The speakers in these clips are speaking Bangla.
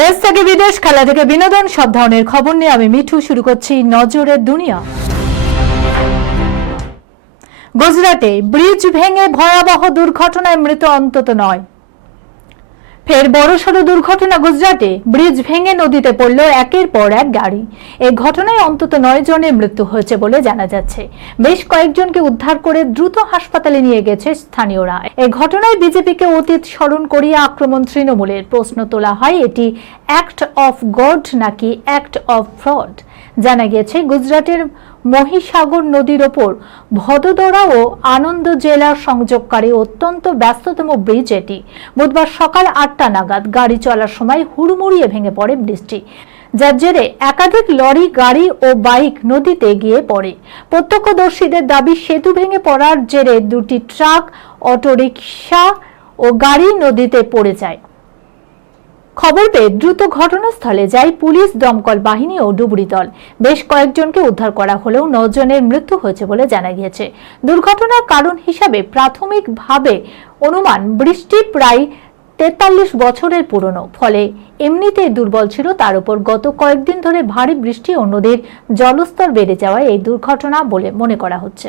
দেশ থেকে বিদেশ খেলা থেকে বিনোদন, সব ধরনের খবর নিয়ে আমি মিঠু। শুরু করছি নজরের দুনিয়া। গুজরাটে ব্রিজ ভেঙে ভয়াবহ দুর্ঘটনায় মৃত অন্তত নয়। ফের বড়সড় দুর্ঘটনা গুজরাটে, ব্রিজ ভেঙে নদীতে পড়ল একের পর এক গাড়ি। এই ঘটনায় অন্তত নয় জনের মৃত্যু হয়েছে বলে জানা যাচ্ছে। বেশ কয়েকজনকে উদ্ধার করে দ্রুত হাসপাতালে নিয়ে গেছে স্থানীয়রা। এই ঘটনায় বিজেপিকে অতীত স্মরণ করিয়ে আক্রমণ তৃণমূলের প্রশ্ন তোলা হয়, এটি অ্যাক্ট অফ গড নাকি অ্যাক্ট অফ ফ্রড? জানা গিয়েছে, গুজরাটের মহিসাগর নদীর ওপর ভদোদরা ও আনন্দ জেলার সংযোগকারী অত্যন্ত ব্যস্ততম ব্রিজ এটি। বুধবার সকাল আটটা নাগাদ গাড়ি চলার সময় হুড়মুড়িয়ে ভেঙে পড়ে ব্রিজটি যার জেরে একাধিক লরি, গাড়ি ও বাইক নদীতে গিয়ে পড়ে। প্রত্যক্ষদর্শীদের দাবি, সেতু ভেঙে পড়ার জেরে দুটি ট্রাক, অটোরিকশা ও গাড়ি নদীতে পড়ে যায়। খবর পেয়ে দ্রুত ঘটনাস্থলে যায় পুলিশ, দমকল বাহিনী ও ডুবুরি দল। বেশ কয়েকজনকে উদ্ধার করা হলেও নজনের মৃত্যু হয়েছে বলে জানা গিয়েছে। দুর্ঘটনার কারণ হিসাবে প্রাথমিকভাবে অনুমান বৃষ্টি প্রায় তেতাল্লিশ বছরের পুরনো, ফলে এমনিতেই দুর্বল ছিল। তার উপর গত কয়েকদিন ধরে ভারী বৃষ্টি ও নদীর জলস্তর বেড়ে যাওয়ায় এই দুর্ঘটনা বলে মনে করা হচ্ছে।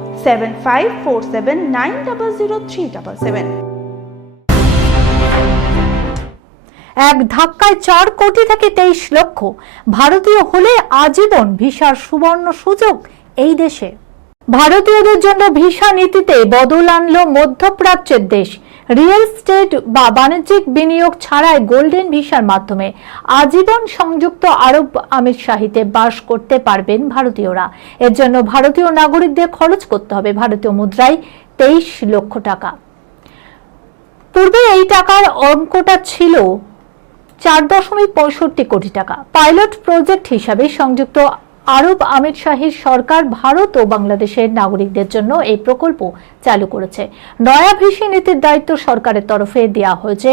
এক ধাক্কায় চার কোটি থেকে তেইশ লক্ষ ভারতীয় হলে আজীবন ভিসার সুবর্ণ সুযোগ এই দেশে। ভারতীয়দের জন্য ভিসা নীতিতে বদল আনলো মধ্যপ্রাচ্যের দেশ। রিয়েল স্টেট বা বাণিজ্যিক বিনিয়োগ ছাড়াই গোল্ডেন ভিসার মাধ্যমে আজীবন সংযুক্ত আরব আমিরশাহিতে বাস করতে পারবেন ভারতীয়রা। এর জন্য ভারতীয় নাগরিকদের খরচ করতে হবে ভারতীয় মুদ্রায় তেইশ লক্ষ টাকা। পূর্বে এই টাকার অঙ্কটা ছিল চার দশমিক পঁয়ষট্টি কোটি টাকা। পাইলট প্রজেক্ট হিসাবে সংযুক্ত আরব আমির শাহীর সরকার ভারত ও বাংলাদেশের নাগরিকদের জন্য এই প্রকল্প চালু করেছে। নয়া ভিসি নীতির দায়িত্ব সরকারের তরফে দেওয়া হয়েছে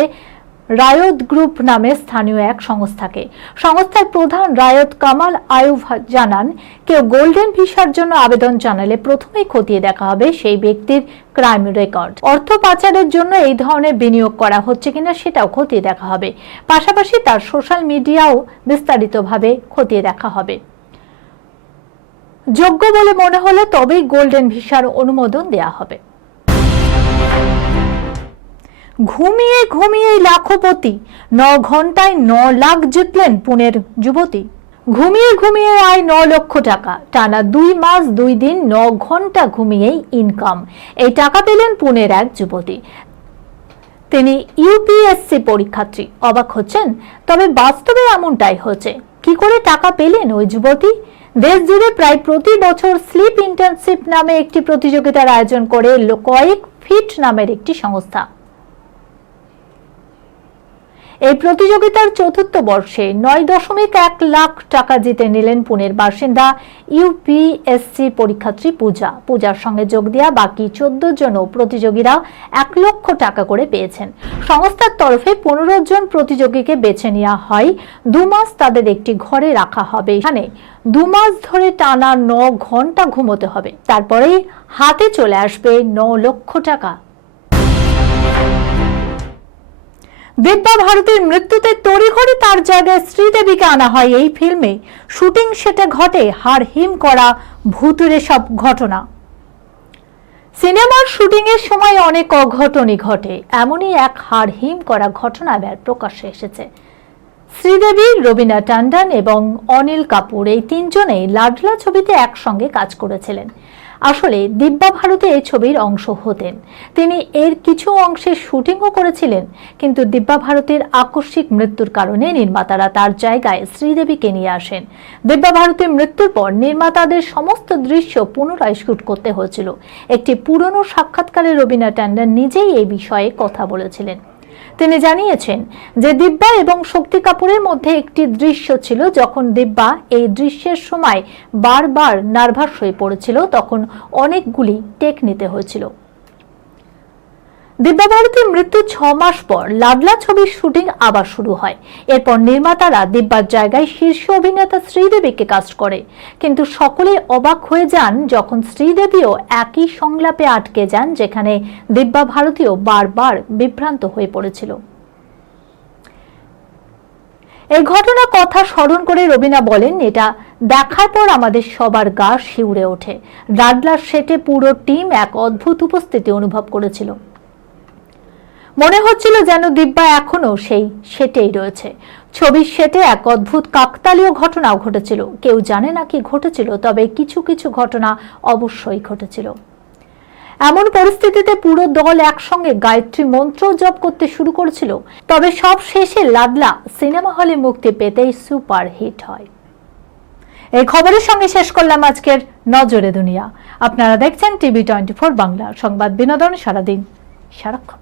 রায়ত গ্রুপ নামে স্থানীয় এক সংস্থাকে। সংস্থার প্রধান রায়ত কামাল আয়ুব জানান, কেউ গোল্ডেন ভিসার জন্য আবেদন জানালে প্রথমেই খতিয়ে দেখা হবে সেই ব্যক্তির ক্রাইম রেকর্ড। অর্থ পাচারের জন্য এই ধরনের বিনিয়োগ করা হচ্ছে কিনা সেটাও খতিয়ে দেখা হবে। পাশাপাশি তার সোশ্যাল মিডিয়াও বিস্তারিতভাবে খতিয়ে দেখা হবে। যোগ্য বলে মনে হলে তবেই গোল্ডেন ভিসার অনুমোদন দেয়া হবে। ঘুমিয়ে ঘুমিয়ে লাখপতি, ন ঘন্টায় ন লাখ জিতলেন পুনের যুবতী। ঘুমিয়ে ঘুমিয়ে আয় ন লক্ষ টাকা, টানা দুই মাস, দুই দিন, ন ঘণ্টা ঘুমিয়েই ইনকাম এই টাকা পেলেন পুনের এক যুবতী। তিনি ইউপিএসসি পরীক্ষার্থী, অবাক হচ্ছেন, তবে বাস্তবে এমনটাই হচ্ছে। কি করে টাকা পেলেন ওই যুবতী? দেশ জুড়ে প্রায় প্রতি বছর স্লিপ ইন্টার্নশিপ নামে একটি প্রতিযোগিতার আয়োজন করে কয়েক ফিট নামের একটি সংস্থা। এই প্রতিযোগিতার চতুর্থ বর্ষে নয় দশমিক এক লাখ টাকা জিতে নিলেন পুনের বাসিন্দা ইউপিএসসি পরীক্ষার্থী পূজা। পূজার সঙ্গে যোগ দেওয়া বাকি চোদ্দ জন প্রতিযোগীরা এক লক্ষ টাকা করে পেয়েছেন। সংস্থার তরফে পনেরো জন প্রতিযোগীকে বেছে নেওয়া হয়। দু মাস তাদের একটি ঘরে রাখা হবে। এখানে দু মাস ধরে টানা ন ঘণ্টা ঘুমোতে হবে। তারপরেই হাতে চলে আসবে ন লক্ষ টাকা। দিব্যা ভারতীর মৃত্যুতে তড়িঘড়ি তার জায়গায় শ্রীদেবীকে আনা হয় এই ফিল্মে। শুটিং সেটে ঘটে হার হিম করা ভুতুরে সব ঘটনা। সিনেমার শুটিং এর সময় অনেক অঘটনই ঘটে। এমনই এক হার হিম করা ঘটনা এবার প্রকাশ্যে এসেছে। শ্রীদেবী, রবিনা টান্ডন এবং অনিল কাপুর এই তিনজনেই লাডলা ছবিতে একসঙ্গে কাজ করেছিলেন। আসলে দিব্যা ভারতে এই ছবির অংশ হতেন। তিনি এর কিছু অংশের শুটিংও করেছিলেন, কিন্তু দিব্যা ভারতের আকস্মিক মৃত্যুর কারণে নির্মাতারা তার জায়গায় শ্রীদেবীকে নিয়ে আসেন। দিব্যা ভারতের মৃত্যুর পর নির্মাতাদের সমস্ত দৃশ্য পুনরায় শুট করতে হয়েছিল। একটি পুরনো সাক্ষাৎকারে রবীনা ট্যান্ডন নিজেই এই বিষয়ে কথা বলেছিলেন। তিনি জানিয়েছেন যে দিব্যা এবং শক্তি কাপুরের মধ্যে একটি দৃশ্য ছিল যখন দিব্যা এই দৃশ্যের সময় বারবার নার্ভাস হয়ে পড়েছিল, তখন অনেকগুলি টেক নিতে হয়েছিল। দিব্যা ভারতীর মৃত্যু ছ মাস পর লাডলা ছবির শুটিং আবার শুরু হয়। এরপর নির্মাতারা দিব্যার জায়গায় শীর্ষ অভিনেতা শ্রীদেবীকে কাস্ট করে। কিন্তু সকলে অবাক হয়ে যান যখন শ্রীদেবীও একই সংলাপে আটকে যান, যেখানে দিব্যা ভারতীয় বারবার বিভ্রান্ত হয়ে পড়েছিল। এই ঘটনা কথা স্মরণ করে রবিনা বলেন, এটা দেখার পর আমাদের সবার গা শিউরে ওঠে। রাডলার সেটে পুরো টিম এক অদ্ভুত উপস্থিতি অনুভব করেছিল। মনে হচ্ছিল যেন দিব্যা এখনও সেই সেটেই রয়েছে। ছবির সেটে এক অদ্ভুত কাকতালীয় ঘটনাও ঘটেছিল। কেউ জানে না কি ঘটেছিল, তবে কিছু কিছু ঘটনা অবশ্যই ঘটেছিল। এমন পরিস্থিতিতে পুরো দল একসঙ্গে গায়ত্রী মন্ত্র জপ করতে শুরু করেছিল, তবে সব শেষে লাদলা সিনেমা হলে মুক্তি পেতেই সুপার হিট হয়। এই খবরের সঙ্গে শেষ করলাম আজকের নজরে দুনিয়া। আপনারা দেখছেন টিভি টোয়েন্টি ফোর বাংলা। সংবাদ বিনোদন সারাদিন সারাক্ষণ।